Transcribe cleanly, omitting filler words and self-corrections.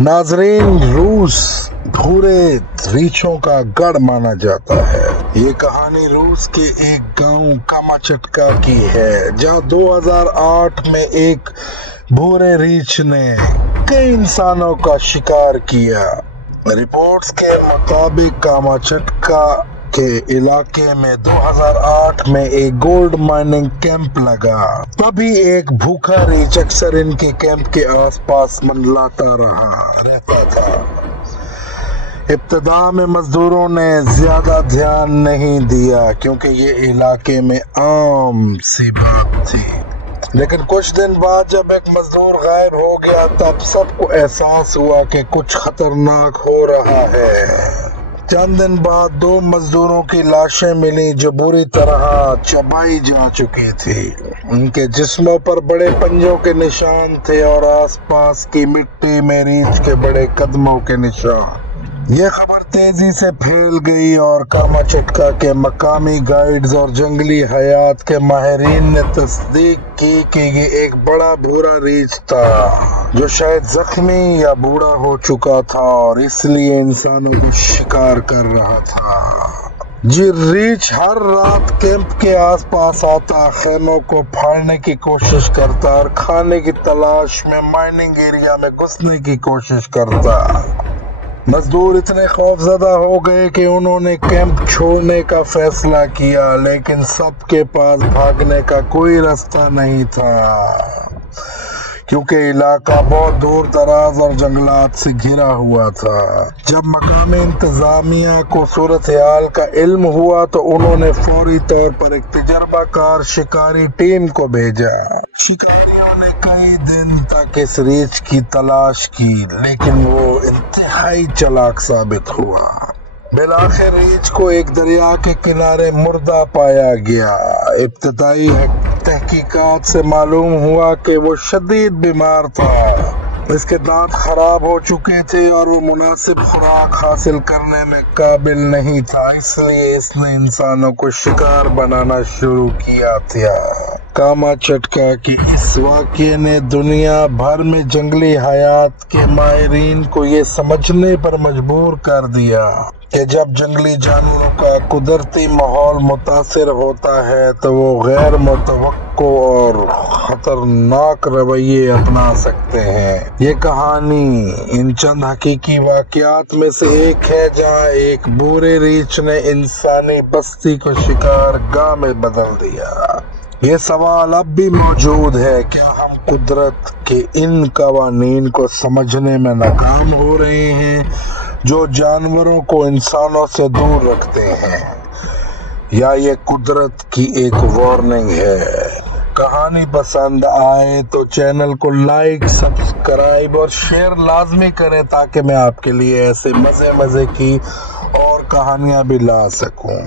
नाजरीन, रूस भूरे रीछों का गढ़ माना जाता है। ये कहानी रूस के एक गांव कामाचटका की है, जहां 2008 में एक भूरे रीछ ने कई इंसानों का शिकार किया। रिपोर्ट्स के मुताबिक कामाचटका के इलाके में 2008 में एक गोल्ड माइनिंग कैंप लगा। तभी एक भूखा रीछ अक्सर इनके कैंप के आसपास मंडलाता रहता था। इब्तिदा में मजदूरों ने ज्यादा ध्यान नहीं दिया क्योंकि ये इलाके में आम सी बात थी, लेकिन कुछ दिन बाद जब एक मजदूर गायब हो गया तब सबको एहसास हुआ कि कुछ खतरनाक हो रहा है। चंद दिन बाद 2 मजदूरों की लाशें मिली जो बुरी तरह चबाई जा चुकी थी। उनके जिस्मों पर बड़े पंजों के निशान थे और आसपास की मिट्टी में रीछ के बड़े कदमों के निशान। ये खबर तेजी से फैल गई और कामाचटका के मकामी गाइड्स और जंगली हयात के माहिरीन ने तस्दीक की कि ये एक बड़ा भूरा रीछ था जो शायद जख्मी या बूढ़ा हो चुका था और इसलिए इंसानों को शिकार कर रहा था। जी, रीछ हर रात कैंप के आसपास आता, खेमों को फाड़ने की कोशिश करता और खाने की तलाश में माइनिंग एरिया में घुसने की कोशिश करता। मजदूर इतने खौफजदा हो गए कि उन्होंने कैंप छोड़ने का फैसला किया, लेकिन सबके पास भागने का कोई रास्ता नहीं था क्योंकि इलाका बहुत दूर दराज और जंगलात से घिरा हुआ था। जब मकामी इंतजामिया को सूरत हाल का इल्म हुआ तो उन्होंने फौरी तौर पर एक तजर्बाकार शिकारी टीम को भेजा। शिकारियों ने कई दिन तक इस रीछ की तलाश की, लेकिन वो इंतहाई चालाक साबित हुआ। बिलाखिर रीछ को एक दरिया के किनारे मुर्दा पाया गया। इब्तिदाई तहकीकात से मालूम हुआ कि वो शदीद बीमार था। इसके दांत खराब हो चुके थे और वो मुनासिब खुराक हासिल करने में काबिल नहीं था, इसलिए इसने इंसानों को शिकार बनाना शुरू किया था। कामाचटका की इस वाक़ये ने दुनिया भर में जंगली हयात के माहिरीन को ये समझने पर मजबूर कर दिया कि जब जंगली जानवरों का कुदरती माहौल मुतासिर होता है तो वो गैर मुतवक्को और खतरनाक रवैये अपना सकते हैं। ये कहानी इन चंद हकीकी वाक़यात में से एक है जहाँ एक भूरे रीछ ने इंसानी बस्ती को शिकार गाह में बदल दिया। ये सवाल अब भी मौजूद है, क्या हम कुदरत के इन कवानीन को समझने में नाकाम हो रहे हैं जो जानवरों को इंसानों से दूर रखते हैं, या ये कुदरत की एक वार्निंग है? कहानी पसंद आए तो चैनल को लाइक, सब्सक्राइब और शेयर लाजमी करें ताकि मैं आपके लिए ऐसे मजे की और कहानियां भी ला सकूं।